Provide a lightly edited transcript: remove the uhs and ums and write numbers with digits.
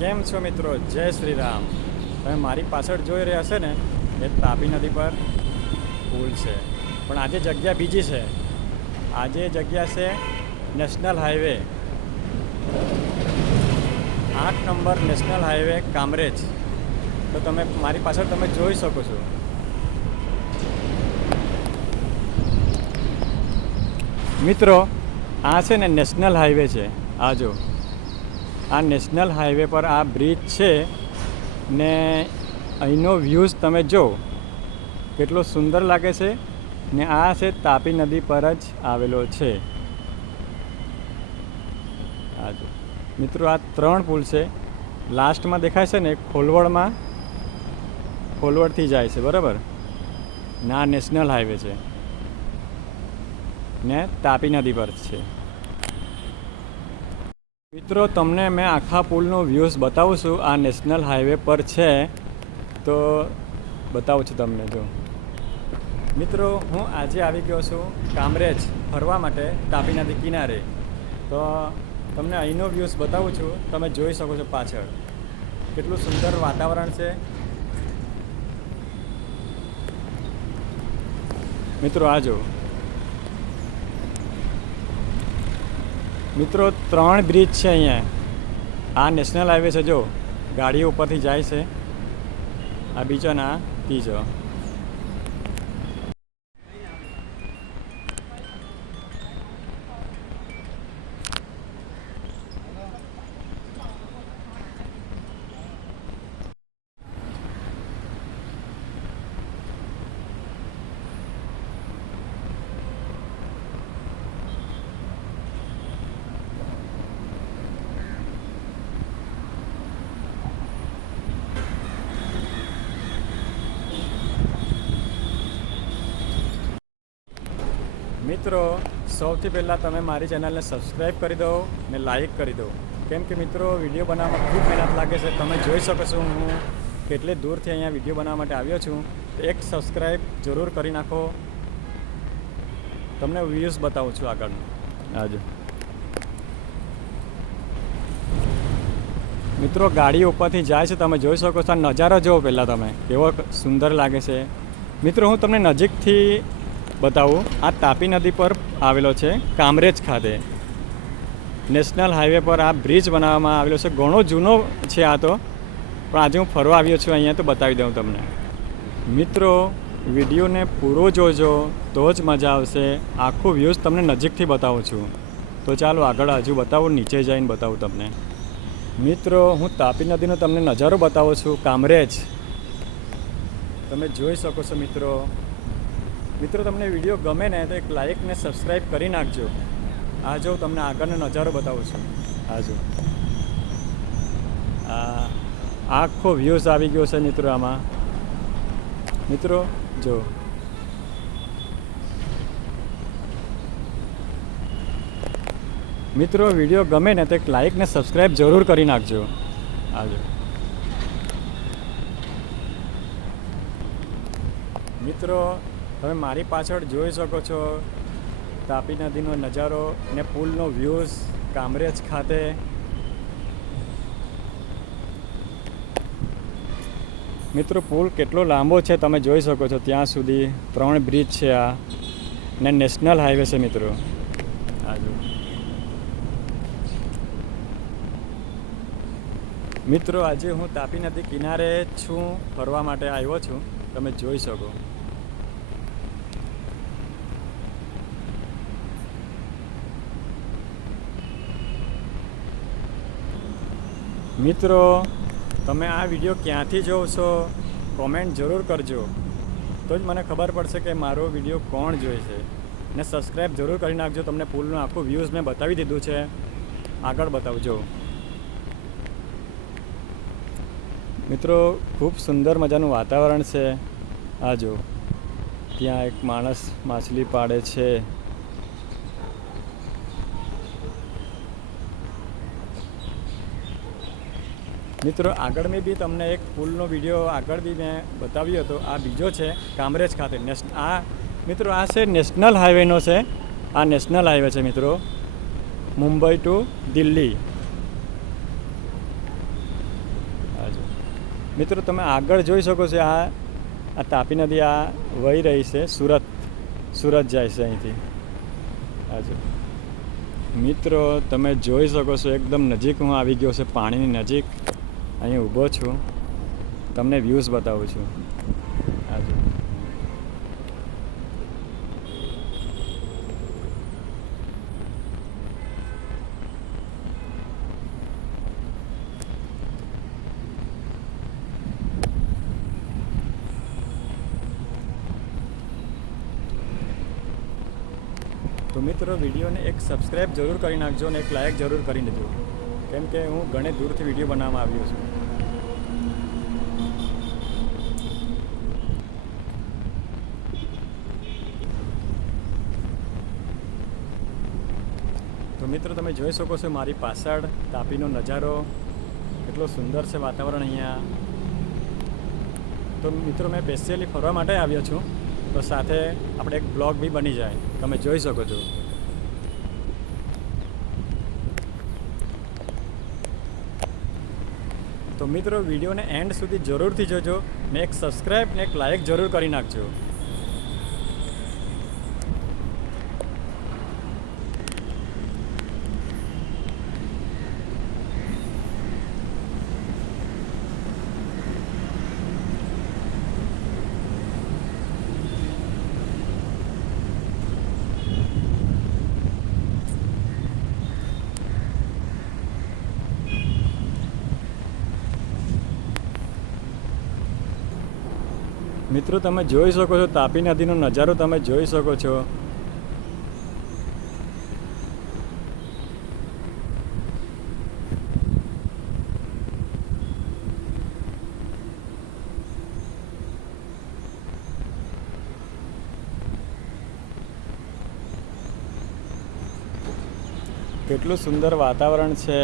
કેમ છો મિત્રો? જય શ્રી રામ. તમે મારી પાછળ જોઈ રહ્યા હશે ને, એ તાપી નદી પર પુલ છે. પણ આજે જગ્યા બીજી છે. આજે જગ્યા છે national highway 8 number national highway Kamrej. તો તમે મારી પાછળ તમે જોઈ શકો છો. મિત્રો આ છે ને નેશનલ હાઈવે છે. આ જો આ નેશનલ હાઈવે પર આ બ્રિજ છે ને અહીંનો વ્યૂઝ તમે જો કેટલો સુંદર લાગે છે. ને આ છે તાપી નદી પર જ આવેલો છે. આ જો મિત્રો આ 3 પુલ છે. લાસ્ટમાં દેખાય છે ને ખોલવડથી જાય છે, બરાબર ને આ નેશનલ હાઈવે છે ને તાપી નદી પર છે. મિત્રો તમને મેં આખા પુલનો વ્યૂઝ બતાવું છું. આ નેશનલ હાઈવે પર છે તો બતાવું છું તમને. જો મિત્રો હું આજે આવી ગયો છું કામરેજ ફરવા માટે તાપી નદી કિનારે. તો તમને અહીંનો વ્યૂઝ બતાવું છું. તમે જોઈ શકો છો પાછળ કેટલું સુંદર વાતાવરણ છે. મિત્રો આ જો મિત્રો 3 બ્રિજ છે અહીંયા. આ નેશનલ હાઈવે છે, જો ગાડીઓ ઉપરથી જાય છે. આ બીજો ને આ ત્રીજો. મિત્રો સૌથી પહેલાં તમે મારી ચેનલને સબસ્ક્રાઈબ કરી દો ને લાઈક કરી દો. કેમ કે મિત્રો વિડીયો બનાવવામાં ખૂબ મહેનત લાગે છે. તમે જોઈ શકો છો હું કેટલે દૂરથી અહીંયા વિડીયો બનાવવા માટે આવ્યો છું. તો એક સબસ્ક્રાઈબ જરૂર કરી નાખો. તમને વ્યૂઝ બતાવું છું આગળ. આજે મિત્રો ગાડી ઉપરથી જાય છે, તમે જોઈ શકો છો. આ નજારો જુઓ પહેલાં તમે કેવો સુંદર લાગે છે. મિત્રો હું તમને નજીકથી બતાવું. આ તાપી નદી પર આવેલો છે કામરેજ ખાતે. નેશનલ હાઈવે પર આ બ્રિજ બનાવવામાં આવેલો છે. ઘણો જૂનો છે આ તો, પણ આજે હું ફરવા આવ્યો છું અહીંયા તો બતાવી દઉં તમને. મિત્રો વિડીયોને પૂરો જોજો તો જ મજા આવશે. આખું વ્યૂઝ તમને નજીકથી બતાવું છું. તો ચાલો આગળ હજુ બતાવું, નીચે જઈને બતાવું તમને. મિત્રો હું તાપી નદીનો તમને નજારો બતાવું છું કામરેજ. તમે જોઈ શકો છો મિત્રો. મિત્રો તમને વિડીયો ગમે ને તો એક લાઈક ને સબસ્ક્રાઈબ કરી નાખજો. આ જો તમને આગળનો નજારો બતાવું છું. આ જો આ આખો વ્યૂઝ આવી ગયો છે મિત્રો આમાં. મિત્રો જો મિત્રો વિડીયો ગમે ને તો એક લાઈક ને સબસ્ક્રાઈબ જરૂર કરી નાખજો. આ જો મિત્રો તમે મારી પાછળ જોઈ શકો છો તાપી નદીનો નજારો ને પુલનો વ્યૂઝ કામરેજ ખાતે. મિત્રો પુલ કેટલો લાંબો છે તમે જોઈ શકો છો. ત્યાં સુધી 3 બ્રિજ છે આ ને નેશનલ હાઈવે છે મિત્રો. આજુ મિત્રો આજે હું તાપી નદી કિનારે છું, ફરવા માટે આવ્યો છું. તમે જોઈ શકો. મિત્રો તમે આ વિડીયો ક્યાંથી જોવો છો કોમેન્ટ જરૂર કરજો. તો જ મને ખબર પડશે કે મારો વિડીયો કોણ જોઈ છે. ને સબસ્ક્રાઈબ જરૂર કરી નાખજો. તમને પુલનું આખું વ્યૂઝ મેં બતાવી દીધું છે. આગળ બતાવજો. મિત્રો ખૂબ સુંદર મજાનું વાતાવરણ છે. આ જો ત્યાં એક માણસ માછલી પાડે છે. મિત્રો આગળ મેં બી તમને એક પુલનો વિડીયો આગળ બી મેં બતાવ્યો હતો. આ બીજો છે કામરેજ ખાતે. આ મિત્રો આ છે નેશનલ હાઈવેનો છે. આ નેશનલ હાઈવે છે મિત્રો, મુંબઈ ટુ દિલ્હી. મિત્રો તમે આગળ જોઈ શકો છો, આ તાપી નદી આ વહી રહી છે, સુરત જાય છે અહીંથી. આજુ મિત્રો તમે જોઈ શકો છો, એકદમ નજીક હું આવી ગયો છે, પાણીની નજીક અહીં ઊભો છું, તમને વ્યૂઝ બતાવું છું. આજુ તો મિત્રો વિડીયોને એક સબસ્ક્રાઈબ જરૂર કરી નાખજો અને એક લાઇક જરૂર કરી દેજો, કેમ કે હું ઘણે દૂરથી વિડીયો બનાવવા આવ્યો છું. તો મિત્રો તમે જોઈ શકો છો મારી પાછળ તાપીનો નજારો કેટલો સુંદર છે, વાતાવરણ અહીંયા. તો મિત્રો મેં સ્પેશિયલી ફરવા માટે આવ્યો છું, તો સાથે આપણે એક બ્લોગ બી બની જાય, તમે જોઈ શકો છો. તો મિત્રો વિડીયોને એન્ડ સુધી જરૂરથી જોજો ને એક સબસ્ક્રાઈબ ને એક લાઇક જરૂર કરી નાખજો. મિત્રો તમે જોઈ શકો છો, તાપી નદીનો નજારો તમે જોઈ શકો છો. કેટલું સુંદર વાતાવરણ છે.